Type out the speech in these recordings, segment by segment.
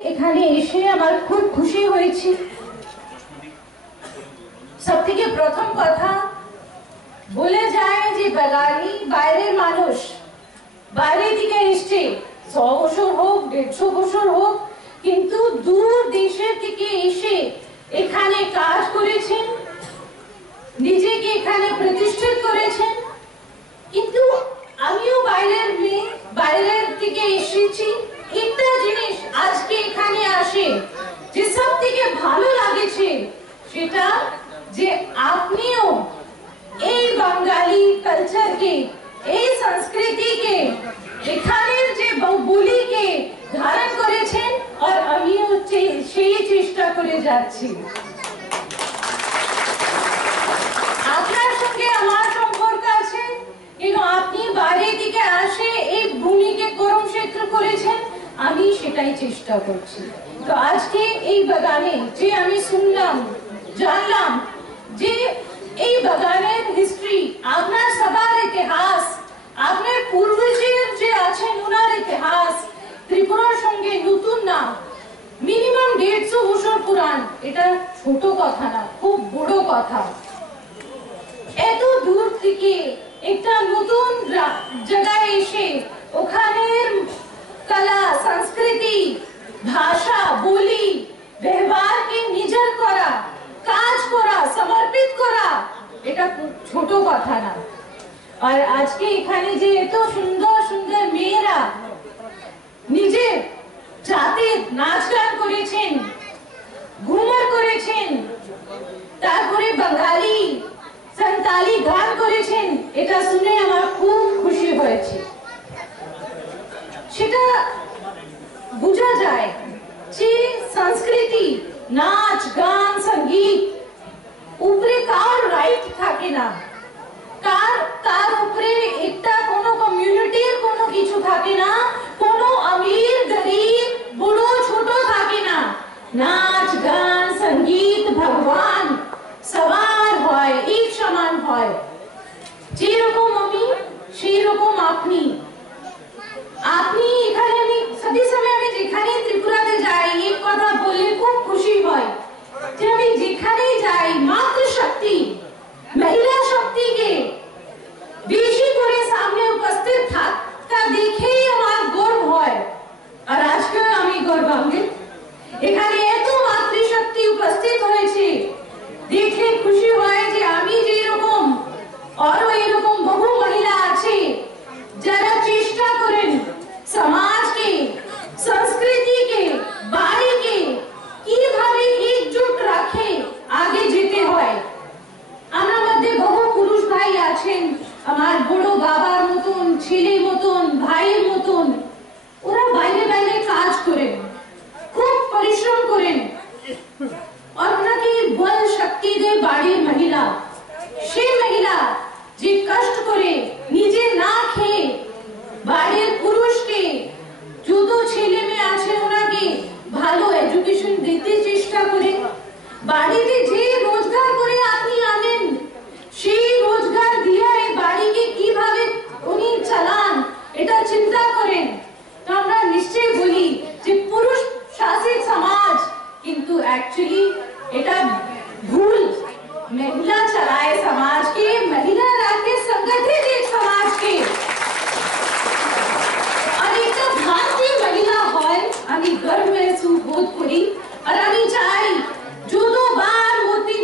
এখানে এসে আমার খুব খুশি হয়েছে। সবথেকে প্রথম কথা বলে যায় যে বাঙালি বাইরের মানুষ, বাইরে থেকে এসছে, 100 বছর হোক 150 বছর হোক, কিন্তু দূর দেশের থেকে এসে এখানে কাজ করেছেন, নিজেকে এখানে প্রতিষ্ঠিত করেছেন। কিন্তু আমিও বাইরের মেয়ে, বাইরের থেকে এসেছি। একটা জিনিস আজকে এখানে আসে যে সব থেকে ভালো লাগেছে, সেটা যে আপনিও এই বাঙালি কালচারকে, এই সংস্কৃতিকে, এখানের যে বলিকে ধারণ করেছেন, আর আমিও সেই চেষ্টা করে যাচ্ছি। আপনার সঙ্গে আমার সম্পর্ক আছে, কিন্তু আপনি বাইরে থেকে আসে এই ভূমিকে কর্মক্ষেত্র করেছেন, আমি সেটাই চেষ্টা করছি। তো আজকে এই বাগানে যে আমি শুনলাম, জানলাম যে এই বাগানের হিস্ট্রি, আপনার সবার ইতিহাস, আপনার পূর্বজের যে আছেন ওনার ইতিহাস ত্রিপুরার সঙ্গে নতুন না, মিনিমাম 150 বছর পুরান। এটা ছোট কথা না, খুব বড় কথা। এত দূর থেকে একটা নতুন জায়গায় এসে ওখানের কলা, সংস্কৃতি, ভাষা, বলি, ব্যবহারকে নিজের করা, কাজ করা, সমর্পিত করা, এটা ছোট কথা না। আর আজকে এখানে যে এত সুন্দর সুন্দর মেয়েরা নিজে জাতির নাচ গান করেছেন, ঘুমর করেছেন, তারপরে বাঙালি সাঁওতালি গান করেছেন, এটা শুনে আমার খুব খুশি হয়েছে। সেটা বোঝা যায় যে সংস্কৃতি, নাচ গান, সঙ্গীত উপরে কার রাইট থাকে না, তার উপরে একটা কোনো কমিউনিটির কোনো কিছু থাকে না, কোনো আমির গরিব বড় ছোট থাকে না। নাচ গান সঙ্গীত ভগবান সবার হয়, এক সমান হয়। যেরকম আমি সেই রকম আপনি। এখানে আমি সবই সময় আমি যেখানে ত্রিপুরাতে যাই এক কথা বলে খুব খুশি হয় যে আমি যেখানেই যাই মাতৃশক্তি, মহিলা শক্তিকে বেশি করে সামনে উপস্থিত থাকা দেখে আমার গর্ব হয়। আর আজকে আমি গর্বান্বিত, এখানে এত মাতৃশক্তি উপস্থিত হয়েছে দেখে খুশি হয় যে আমি যেরকম আরো এরকম বহু মহিলা আছে যারা চেষ্টা করেন সমাজকে, সংস্কৃতিকে, বাড়িকে কিভাবে একজোট রাখে আগে যেতে হয়। আমার মধ্যে বহু পুরুষ ভাই আছেন, আমার বড় বাবার মতন, ছেলে মতন, ভাইয়ের মতন, ওরা বাইরে বাইরে কাজ করেন, খুব পরিশ্রম করেন, আর ওনাকে বল শক্তি দেয় বাড়ির মহিলা। সেই মহিলা যে কষ্ট করে নিজে না খেয়ে বাড়ির পুরুষকে, যত ছেলে মেয়ে আছে ওনাকে ভালো এডুকেশন দিতে চেষ্টা করেন। বাড়িতে যে রোজগার করে আপনি আনেন, সেই রোজগার দিয়ে এই বাড়িকে কিভাবে উনি চালান এটা চিন্তা করেন। তো আমরা নিশ্চয়ই বলি যে পুরুষ শাসিত সমাজ, কিন্তু অ্যাকচুয়ালি এটা ভুল। महिला चलाए समाज के, महिला राखे संगठित एक समाज के, और एक भारतीय महिला হয় আমি গর্ব महसूस বোধ করি। আর আমি চাই যতবার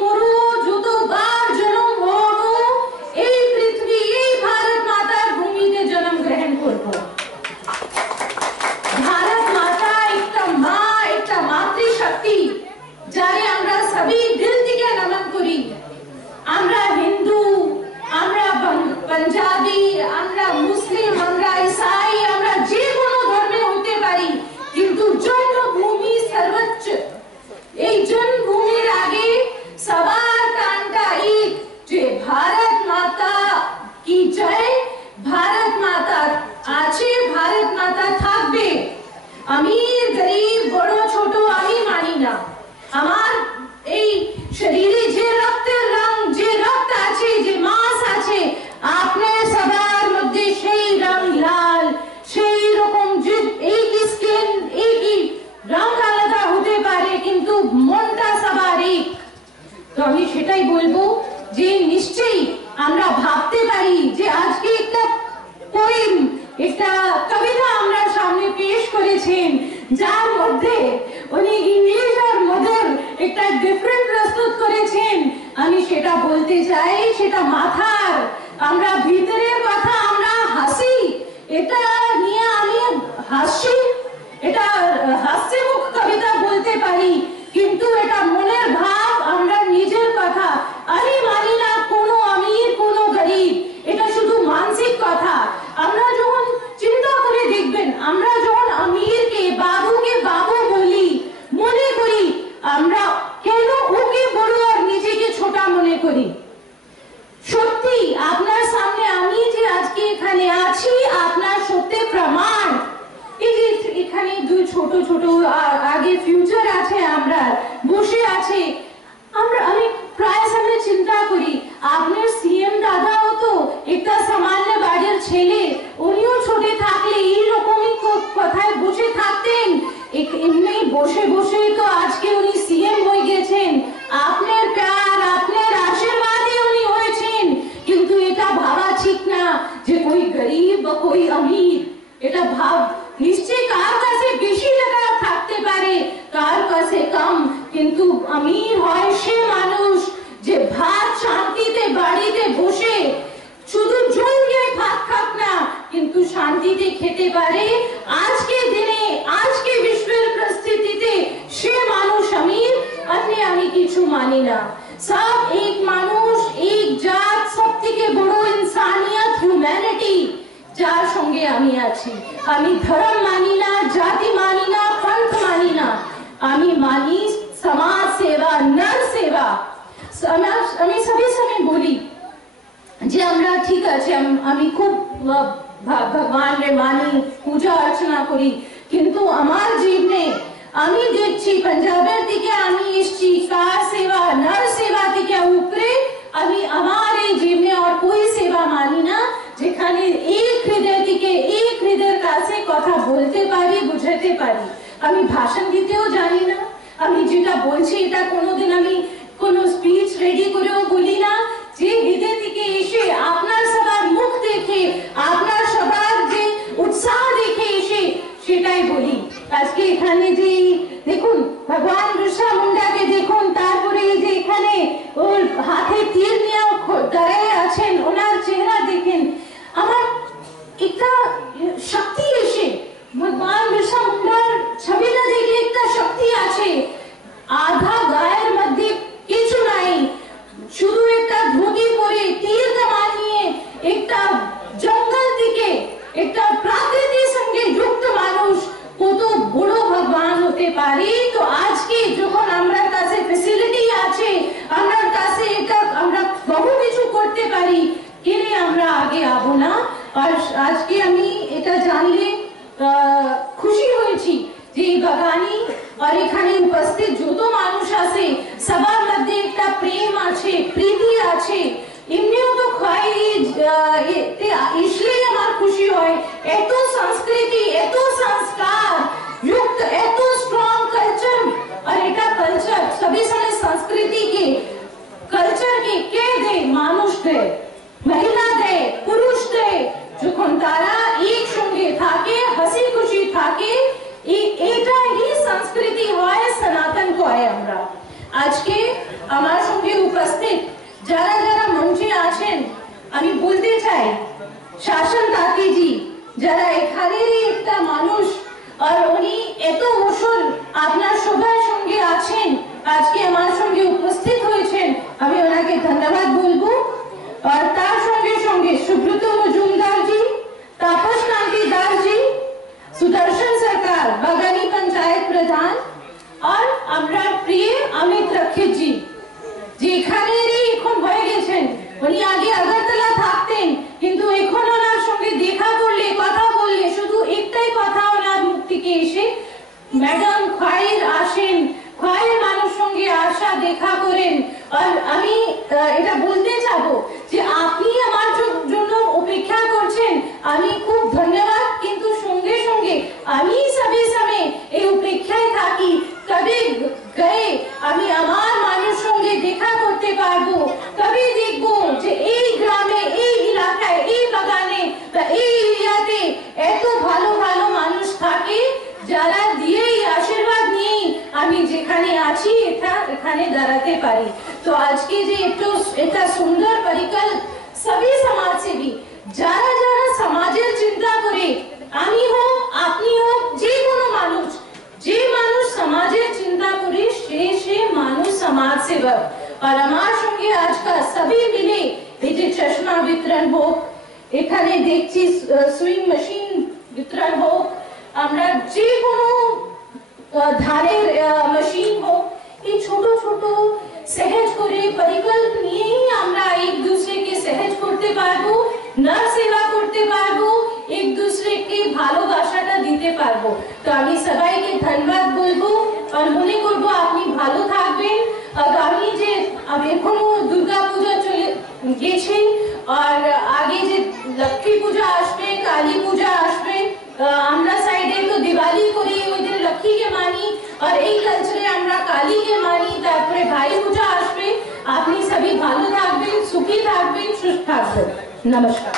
মরু, যতবার জন্ম হোক, এই পৃথিবী, এই ভারত মাতার ভূমিতে জন্ম গ্রহণ করব। ভারত মাতা একটা মা, একটা মাতৃশক্তি, যারে আমরা সবই দিল থেকে নমন করি। আমরা হিন্দু, আমরা পাঞ্জাবি, আমরা মুসলিম, আমরা ইসাই, আমরা যে কোনো ধর্মে হতে পারি, কিন্তু জন্মভূমি সর্বোচ্চ। এই জন্মভূমির আগে সবার টানটা এক, যে ভারত মাতা কি জয়। ভারত মাতা আছে, ভারত মাতা থাকবে। আমির গরিব বড় ছোট আমি মানি না। আমার এই শরীরে যে রক্তের রং, যে রক্ত আছে, যে মাংস আছে, আপনার সবার মধ্যে সেই রং লাল, সেই রকম একই স্কিন, একই রং আমি সেটাই বলবো যে নিশ্চয়ই আমরা ভাবতে পারি যে আজকে একটা পোয়েম, একটা কবিতা আমরা সামনে পেশ করেছেন, যার মধ্যে উনি ইংলিশ আর মদর একটা ডিফারেন্ট প্রস্তুত করেছেন। আমি সেটা বলতে চাই, সেটা মাথার আমরা ভিতরের কথা আমরা হাসি, এটা নিয়ে আমি হাসি, এটা হাস্যমুখ কবিতা বলতে পারি, কিন্তু এটা মনের ভাব, আমরা নিজের কথা। আমি মানি না কোনো আমির কোনো গরিব, এটা শুধু মানসিক কথা। আমরা যখন চিন্তা করে দেখবেন, আমরা যখন আমিরকে বাবুকে বাবু বলি, মনে করি আমরা কেন ওকে বড় আর নিজেকে ছোট মনে করি? সত্যি আপনার সামনে আমি যে আজকে এখানে আছি, আপনার সত্যি প্রমাণ। এই যে এখানে দুই ছোট ছোট আগে ফিউচার আছে, আমরা বসে আছে, আমি প্রায় সময় চিন্তা করি আপনার সিএম দাদাও তো একটা সামান্য বাড়ির ছেলে, উনিও ছোটে থাকলে এইরকমই কথায় বসে থাকতেন, এমনি বসে বসে তো আজকে উনি সিএম হয়ে গেছেন। আপনার প্যার, আপনার আশীর্বাদে উনি হয়েছেন, কিন্তু এটা ভাবা ঠিক না যে কই গরিব বা কই আমির। এটা ভাব নিশ্চয় কার কাছে বেশি টাকা থাকতে পারে, কার কাছে কম, কিন্তু আমির হয় সে মানুষ যে ভাত শান্তিতে বাড়িতে বসে শুধু জমিয়ে ভাত খাক না, কিন্তু শান্তিতে খেতে পারে। আজকে দিনে, আজকে বিশ্বের পরিস্থিতিতে সে মানুষ আমির। আমি কিছু মানি না, সব এক মানুষ, এক জাত, সব থেকে বড় ইনসানিয়ত, হিউম্যানিটি, যার সঙ্গে আমি আছি। আমি ধর্ম মানি না, জাতি মানি না, পন্থ মানি না, আমি মানি সমাজ সেবা, নর সেবা। আমি সবই সময় বলি যে আমরা ঠিক আছে, আমি খুব ভগবান রে মানি, পূজা অর্চনা করি, কিন্তু আমার জীবনে আমি দেখছি পাঞ্জাবের দিকে আমি এসছি, কার সেবা, নর সেবা থেকে উপরে আমি আমার এই জীবনে আর কোই সেবা মানি না, যেখানে এক হৃদয় থেকে এক হৃদয়ের কাছে কথা বলতে পারি, বুঝাতে পারি। আমি ভাষণ দিতেও জানি না, আমি যেটা বলছি এটা কোনোদিন আমি কোনো স্পিচ রেডি করেও বলি না, যে হৃদয় থেকে এসে আপনার সবার মুখ দেখে, আপনার সবার যে উৎসাহ দেখে এসে সেটাই বলি। আজকে এখানে যে দেখুন ভগবান বিরসা মুন্ডাকে দেখুন, তারপরে যে এখানে ওর হাতে তীর নিয়ে দাঁড়িয়ে আছেন, ওনার চেহারা দেখেন, আমার একটা শক্তি এসে ভগবান বিরসা মুন্ডার ছবিটা দেখে একটা শক্তি আছে। আধা গায়ের মধ্যে কিছু নাই, শুধু একটা ধুতি পরে তীর কামান নিয়ে একটা জঙ্গল থেকে একটা প্রাকৃতির সঙ্গে যুক্ত মানুষ কত বড় ভগবান হতে পারে। তো আজকে যখন আমরা কাছে ফ্যাসিলিটি আছে, আমার কাছে এটা আমরা বহু কিছু করতে পারি, কেনে আমরা আগে আবো না? আর আজকে আমি এটা জানলে খুশি হয়েছি যে এই বাগানি আর এখানে উপস্থিত যত মানুষ আছে সবার মধ্যে একটা প্রেম আছে, প্রীতি আছে। এমনিও তো খাই, इसलिए আমার খুশি হয়, এত সংস্কৃতি, এত সংস্কার युक्त, এত স্ট্রং কালচার। আর এটা কালচার সবই সময় সংস্কৃতি के কালচার কে দেয়? মানুষ দেয়, মহিলা দেয়, পুরুষ দেয়। যখন তারা একসঙ্গে থাকে, হাসি খুশি থাকে, এটাই সংস্কৃতি হয়, সনাতন হয়। আমরা আজকে আমার সঙ্গে উপস্থিত যারা যারা মঞ্চে আছেন, আমি বলতে চাই শাসন কাকিজি, যারা এখানেরই একটা মানুষ, আর উনি এত বছর আপনার সবার সঙ্গে আছেন, আজকে আমার সঙ্গে উপস্থিত হয়েছেন, আমি ওনাকে ধন্যবাদ বলবো। আর তার সঙ্গে সঙ্গে সুব্রত মজুমদার জি, তাপস কান্তি দাস জি, সুদর্শন সরকার বাগানি পঞ্চায়েত প্রধান, আর আমরা প্রিয় অমিত রক্ষিত জি, যেখানেরই এখন হয়ে গেছেন। উনি আগে আগরতলা থাকতেন, কিন্তু এখন ওনার সঙ্গে দেখা করলে, কথা বললে শুধু একটাই কথা ওনার মুখ থেকে এসে, ম্যাডাম খয়ের আসেন, খয়ের মানুষ সঙ্গে আসা, দেখা করেন। আর আমি এটা বলতে চাবো যে আপনি আমার জন্য অপেক্ষা করছেন, আমি খুব ধন্যবাদ, কিন্তু সঙ্গে সঙ্গে আমি সবে সময় এই অপেক্ষায় থাকি, কবে গয়ে আমি আমার মানুষ সঙ্গে দেখা করতে এখানে দাঁড়াতে পারি। তো আজকে যে এটা সুন্দর পরিকল্প সবই সমাজসেবী যারা যারা সমাজের চিন্তা করে, আমি হোক আপনি হোক যে কোনো মানুষ, যে মানুষ সমাজের চিন্তা করে সে মানুষ সমাজ সেবক। আর আমার সঙ্গে আজকাল সবই মিলে এই যে চশমা বিতরণ হোক, এখানে দেখছি সুইং মেশিন বিতরণ হোক, আমরা যে কোনো ধানের মেশিন হোক, এই ছোট ছোট সহজ করে পরিকল্প নিয়েই আমরা এক दूसरे সহজ করতে পারবো, নর সেবা করতে পারবো, এক दूसरे ভালোবাসাটা দিতে পারবো। তো আমি সবাইকে ধন্যবাদ বলবো আর মনে করবো আপনি ভালো থাকবেন। আগামী যে এখনো দুর্গা পূজা চলে গেছে আর আগে যে লক্ষ্মী পূজা আসবে, কালী পূজা আসবে, আমরা সাইডে তো দিওয়ালি করি, ওই দিন লক্ষ্মীকে মানি আর এই কালচারে আমরা কালীকে মানি, তারপরে ভাই পূজা আসবে। আপনি সবই ভালো থাকবেন, সুখী থাকবেন, সুস্থ থাকবেন। নমস্কার।